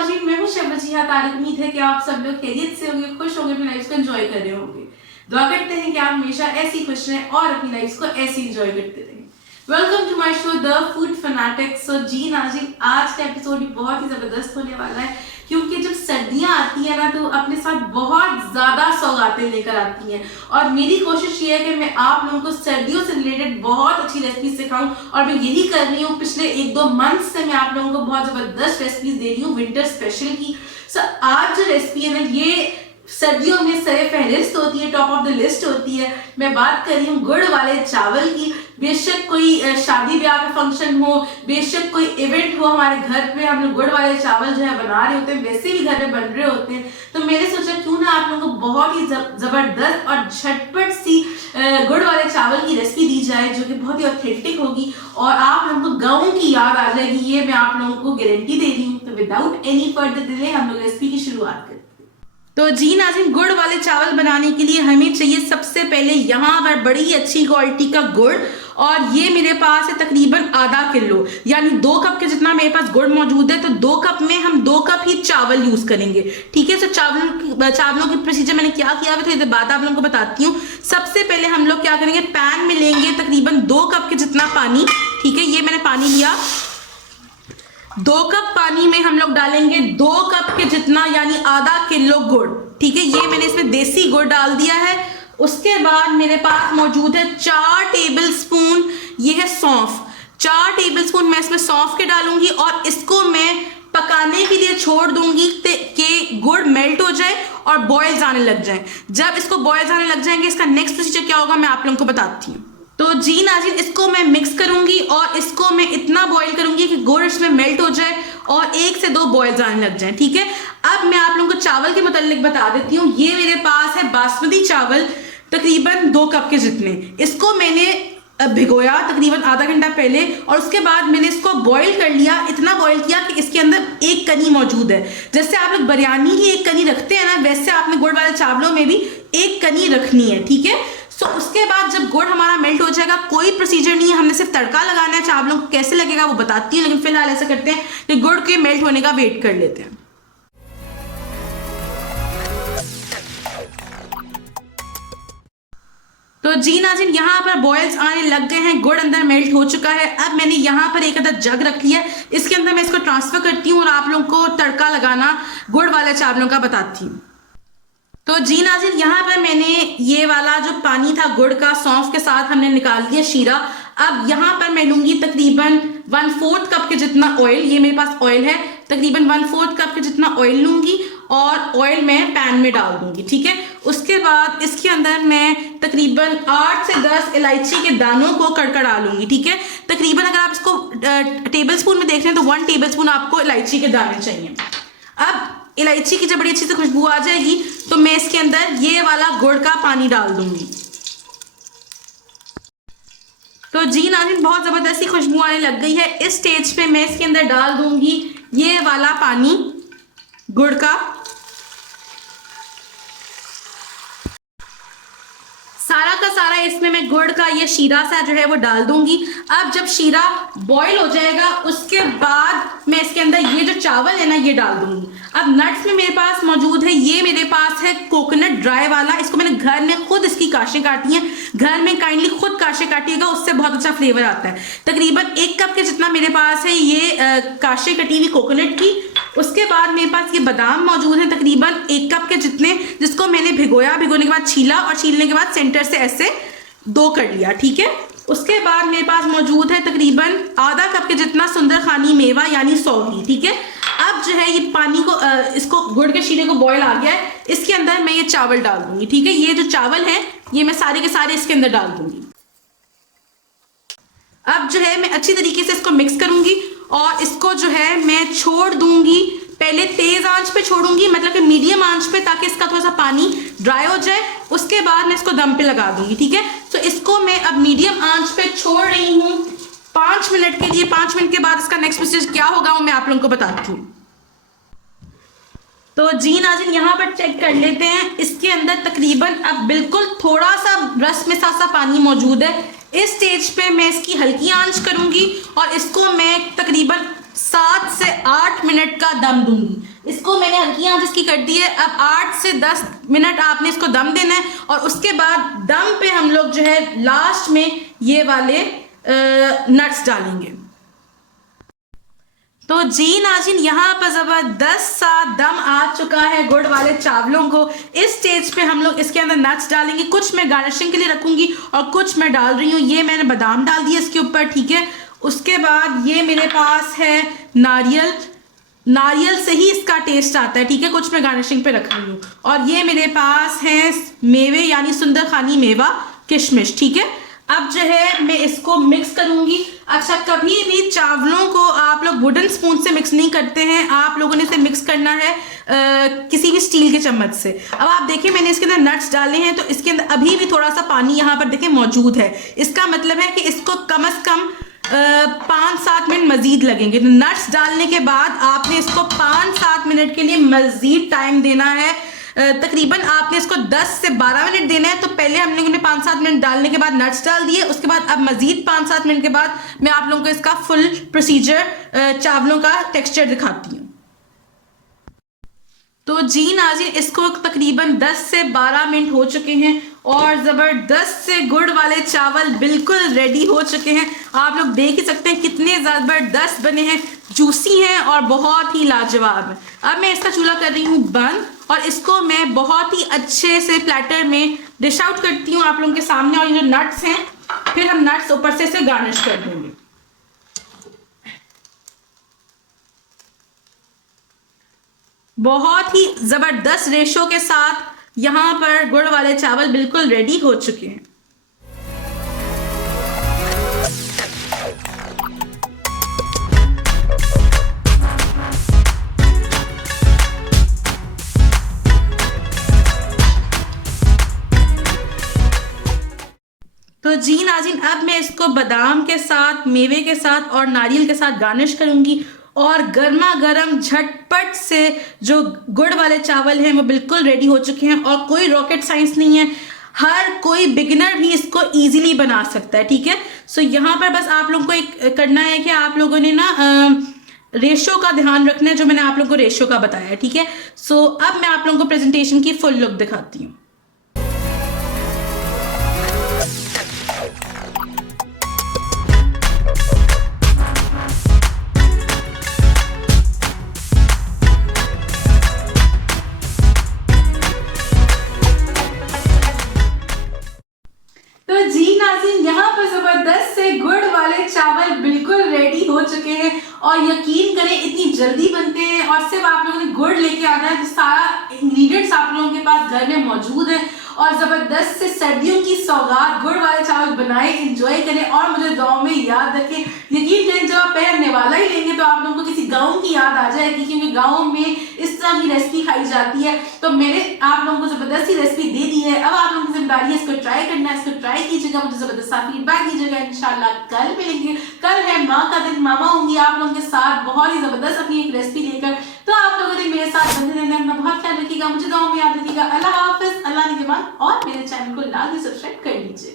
नाज़रीन, मैं हूं शबजिया तारिक। उम्मीद है कि आप सब लोग खैरियत से होंगे, खुश होंगे, अपनी लाइफ को एंजॉय कर रहे होंगे। दुआ करते हैं कि आप हमेशा ऐसी खुश रहें और अपनी लाइफ को ऐसे एंजॉय करते रहें। Welcome to my show the food fanatic. So जी नाज़रीन, आज का एपिसोड भी बहुत ही ज़बरदस्त होने वाला है, क्योंकि जब सर्दियां आती है ना तो अपने साथ बहुत ज़्यादा सौगातें लेकर आती हैं। और मेरी कोशिश ये है कि मैं आप लोगों को सर्दियों से रिलेटेड बहुत अच्छी रेसिपी सिखाऊं, और मैं यही कर रही हूँ। पिछले 1-2 मंथ से मैं आप लोगों को बहुत ज़बरदस्त रेसिपीज दे रही हूँ विंटर स्पेशल की। सो आज जो रेसिपी है ना, ये सर्दियों में सरे फहरिस्त होती है, टॉप ऑफ द लिस्ट होती है। मैं बात कर रही हूँ गुड़ वाले चावल की। बेशक कोई शादी ब्याह का फंक्शन हो, बेशक कोई इवेंट हो, हमारे घर पे हम लोग गुड़ वाले चावल जो है बना रहे होते हैं, वैसे भी घर में बन रहे होते हैं। तो मैंने सोचा क्यों ना आप लोगों को बहुत ही जबरदस्त और झटपट सी गुड़ वाले चावल की रेसिपी दी जाए, जो कि बहुत ही ऑथेंटिक होगी और आप लोगों को गाँव की याद आ जाएगी। ये मैं आप लोगों को गारंटी दे रही हूँ। तो विदाउट एनी फर्दर डिले हम लोग रेसिपी की शुरुआत करते हैं। तो जी नाज़रीन, गुड़ वाले चावल बनाने के लिए हमें चाहिए सबसे पहले यहाँ पर बड़ी अच्छी क्वालिटी का गुड़, और ये मेरे पास है तकरीबन आधा किलो, यानी 2 कप के जितना मेरे पास गुड़ मौजूद है। तो 2 कप में हम 2 कप ही चावल यूज करेंगे, ठीक है। तो चावलों की प्रोसीजर मैंने क्या किया है, तो ये बात आप लोगों को बताती हूँ। सबसे पहले हम लोग क्या करेंगे, पैन में लेंगे तकरीबन 2 कप के जितना पानी, ठीक है। ये मैंने पानी लिया, 2 कप पानी में हम लोग डालेंगे 2 कप के जितना, यानी आधा किलो गुड़, ठीक है। ये मैंने इसमें देसी गुड़ डाल दिया है। उसके बाद मेरे पास मौजूद है 4 टेबल स्पून, ये है सौंफ। 4 टेबल स्पून मैं इसमें सौंफ के डालूंगी, और इसको मैं पकाने के लिए छोड़ दूंगी कि गुड़ मेल्ट हो जाए और बॉयल्स आने लग जाए। जब इसको बॉयल्स आने लग जाएंगे, इसका नेक्स्ट प्रोसीजर क्या होगा मैं आप लोगों को बताती हूँ। तो जी नाज़रीन, इसको मैं मिक्स करूंगी और इसको मैं इतना बॉईल करूंगी कि गुड़ इसमें मेल्ट हो जाए और 1 से 2 बॉयल्स आने लग जाएं, ठीक है। अब मैं आप लोगों को चावल के मुतालिक बता देती हूँ। ये मेरे पास है बासमती चावल, तकरीबन 2 कप के जितने। इसको मैंने भिगोया तकरीबन आधा घंटा पहले, और उसके बाद मैंने इसको बॉईल कर लिया। इतना बॉईल किया कि इसके अंदर 1 कनी मौजूद है। जैसे आप लोग बिरयानी की 1 कनी रखते हैं ना, वैसे आपने गुड़ वाले चावलों में भी 1 कनी रखनी है, ठीक है। तो उसके बाद जब गुड़ हमारा मेल्ट हो जाएगा, कोई प्रोसीजर नहीं है, हमने सिर्फ तड़का लगाना है। चावलों को कैसे लगेगा वो बताती हूँ, लेकिन फिलहाल ऐसा करते हैं कि गुड़ के मेल्ट होने का वेट कर लेते हैं। तो जी नाज़रीन, यहाँ पर बॉयल्स आने लग गए हैं, गुड़ अंदर मेल्ट हो चुका है। अब मैंने यहाँ पर एक अदद जग रख लिया, इसके अंदर मैं इसको ट्रांसफर करती हूँ और आप लोगों को तड़का लगाना गुड़ वाले चावलों का बताती हूँ। तो जी नाज़रीन, यहाँ पर मैंने ये वाला जो पानी था गुड़ का, सौंफ के साथ हमने निकाल दिया शीरा। अब यहाँ पर मैं लूंगी तकरीबन 1/4 कप के जितना ऑयल। ये मेरे पास ऑयल है, तकरीबन 1/4 कप के जितना ऑयल लूंगी, और ऑयल मैं पैन में डाल दूंगी, ठीक है। उसके बाद इसके अंदर मैं तकरीबन 8 से 10 इलायची के दानों को कड़कड़ा लूंगी, ठीक है। तकरीबन अगर आप इसको टेबल स्पून में देख रहे हैं तो 1 टेबल स्पून आपको इलायची के दाने चाहिए। अब इलायची की जब बड़ी अच्छी से खुशबू आ जाएगी, तो मैं इसके अंदर ये वाला गुड़ का पानी डाल दूंगी। तो जी नाज़रीन, बहुत ज़बरदस्ती खुशबू आने लग गई है। इस स्टेज पे मैं इसके अंदर डाल दूंगी ये वाला पानी गुड़ का। सारा का सारा इसमें मैं गुड़ का ये शीरा सा जो है वो डाल दूंगी। अब जब शीरा बॉईल हो जाएगा, उसके बाद मैं इसके अंदर ये जो चावल है ना, ये डाल दूंगी। अब नट्स में मेरे पास मौजूद है, ये मेरे पास है कोकोनट ड्राई वाला। इसको मैंने घर में खुद इसकी काशें काटी हैं। घर में काइंडली खुद काशें काटिएगा, उससे बहुत अच्छा फ्लेवर आता है। तकरीबन 1 कप के जितना मेरे पास है ये काशें कटी हुई कोकोनट की। उसके बाद मेरे पास ये बादाम मौजूद है तकरीबन 1 कप के जितने, जिसको मैंने भिगोया, भिगोने के बाद छीला, और छीलने के बाद सेंटर से ऐसे 2 कर लिया, ठीक है। उसके बाद मेरे पास मौजूद है तकरीबन आधा कप के जितना सुंदरखानी मेवा, यानी सौगी, ठीक है। अब जो है ये पानी को इसको गुड़ के शीरे को बॉयल आ गया है, इसके अंदर मैं ये चावल डाल दूंगी, ठीक है। ये जो चावल है ये मैं सारे के सारे इसके अंदर डाल दूंगी। अब जो है मैं अच्छी तरीके से इसको मिक्स करूंगी, और इसको जो है मैं छोड़ दूंगी। पहले तेज आंच पे छोड़ूंगी, मतलब कि मीडियम आंच पे, ताकि इसका थोड़ा सा पानी ड्राई हो जाए। उसके बाद मैं इसको दम पे लगा दूंगी, ठीक है। तो इसको मैं अब मीडियम आंच पे छोड़ रही हूँ 5 मिनट के लिए। 5 मिनट के बाद इसका नेक्स्ट प्रोसेस क्या होगा वो मैं आप लोगों को बताती हूँ। तो जी नाज़रीन, यहाँ पर चेक कर लेते हैं। इसके अंदर तकरीबन अब बिल्कुल थोड़ा सा रस में सा पानी मौजूद है। इस स्टेज पे मैं इसकी हल्की आंच करूंगी और इसको मैं तकरीबन 7 से 8 मिनट का दम दूंगी। इसको मैंने हल्की आंच इसकी कर दी है। अब 8 से 10 मिनट आपने इसको दम देना है और उसके बाद दम पे हम लोग जो है लास्ट में ये वाले नट्स डालेंगे। तो जी नाज़रीन, यहाँ पर ज़बरदस्त सा दम आ चुका है गुड़ वाले चावलों को। इस स्टेज पे हम लोग इसके अंदर नट्स डालेंगे। कुछ मैं गार्निशिंग के लिए रखूंगी और कुछ मैं डाल रही हूँ, ये मैंने बादाम डाल दिए इसके ऊपर, ठीक है। उसके बाद ये मेरे पास है नारियल, नारियल से ही इसका टेस्ट आता है, ठीक है। कुछ मैं गार्निशिंग पे रख रही हूँ। और ये मेरे पास है मेवे यानी सुंदरखानी मेवा, किशमिश, ठीक है। अब जो है मैं इसको मिक्स करूंगी। अच्छा, कभी भी चावलों को आप लोग वुडन स्पून से मिक्स नहीं करते हैं, आप लोगों ने इसे मिक्स करना है किसी भी स्टील के चम्मच से। अब आप देखिए मैंने इसके अंदर नट्स डाले हैं तो इसके अंदर अभी भी थोड़ा सा पानी यहाँ पर देखिए मौजूद है। इसका मतलब है कि इसको कम से कम 5-7 मिनट मजीद लगेंगे। तो नट्स डालने के बाद आपने इसको 5-7 मिनट के लिए मजीद टाइम देना है। तकरीबन आपने इसको 10 से 12 मिनट देना है। तो पहले हम लोगों ने 5-7 मिनट डालने के बाद नट्स डाल दिए, उसके बाद अब मजीद 5-7 मिनट के बाद मैं आप लोगों को इसका फुल प्रोसीजर चावलों का टेक्सचर दिखाती हूँ। तो जी नाज़रीन, इसको तकरीबन 10 से 12 मिनट हो चुके हैं और ज़बरदस्त से गुड़ वाले चावल बिल्कुल रेडी हो चुके हैं। आप लोग देख ही सकते हैं कितने ज़बरदस्त बने हैं, जूसी हैं और बहुत ही लाजवाब है। अब मैं इसका चूल्हा कर रही हूँ बंद और इसको मैं बहुत ही अच्छे से प्लेटर में डिश आउट करती हूँ आप लोगों के सामने। और ये जो नट्स हैं, फिर हम नट्स ऊपर से इसे गार्निश कर देंगे। बहुत ही ज़बरदस्त रेशो के साथ यहाँ पर गुड़ वाले चावल बिल्कुल रेडी हो चुके हैं। तो जी नाज़रीन, अब मैं इसको बादाम के साथ, मेवे के साथ और नारियल के साथ गार्निश करूंगी। और गर्मा गर्म झटपट से जो गुड़ वाले चावल हैं वो बिल्कुल रेडी हो चुके हैं और कोई रॉकेट साइंस नहीं है, हर कोई बिगिनर भी इसको इजीली बना सकता है, ठीक है। सो यहाँ पर बस आप लोगों को एक करना है कि आप लोगों ने ना रेशो का ध्यान रखना है, जो मैंने आप लोगों को रेशो का बताया है, ठीक है। सो अब मैं आप लोगों को प्रेजेंटेशन की फुल लुक दिखाती हूँ। यहाँ पर जबरदस्त से गुड़ वाले चावल बिल्कुल रेडी हो चुके हैं और यकीन करें इतनी जल्दी बनते हैं और सिर्फ आप लोगों ने गुड़ लेके आना है, तो सारा इंग्रेडिएंट्स आप लोगों के पास घर में मौजूद है। और जबरदस्त से सर्दियों की सौगात गुड़ वाले चावल बनाएं, एंजॉय करें और मुझे दुआओं में याद रखें। यकीन करें जब आप पहले निवाला ही लेंगे तो आप लोगों को किसी गाँव की याद आ जाएगी, क्योंकि गाँव में इस तरह की रेसिपी खाई जाती है। तो मैंने आप लोगों को जबरदस्त सी रेसिपी दे दी है, अब आप लोगों की जिम्मेदारी है इसको ट्राई करना है। इसको ट्राई कीजिएगा, मुझे जबरदस्त फीडबैक दीजिएगा। इंशाल्लाह कल मिलेंगे, कल है माँ का दिन, मामा होंगी आप लोगों के साथ बहुत ही जबरदस्त अपनी एक रेसिपी लेकर। तो आप लोगों ने मेरे साथ बने रहना, अपना बहुत ख्याल रखिएगा, मुझे दुआओं में याद रखिएगा। अल्लाह हाफिज, अल्लाह निगहबान और मेरे चैनल को लाजमी सब्सक्राइब कर लीजिए।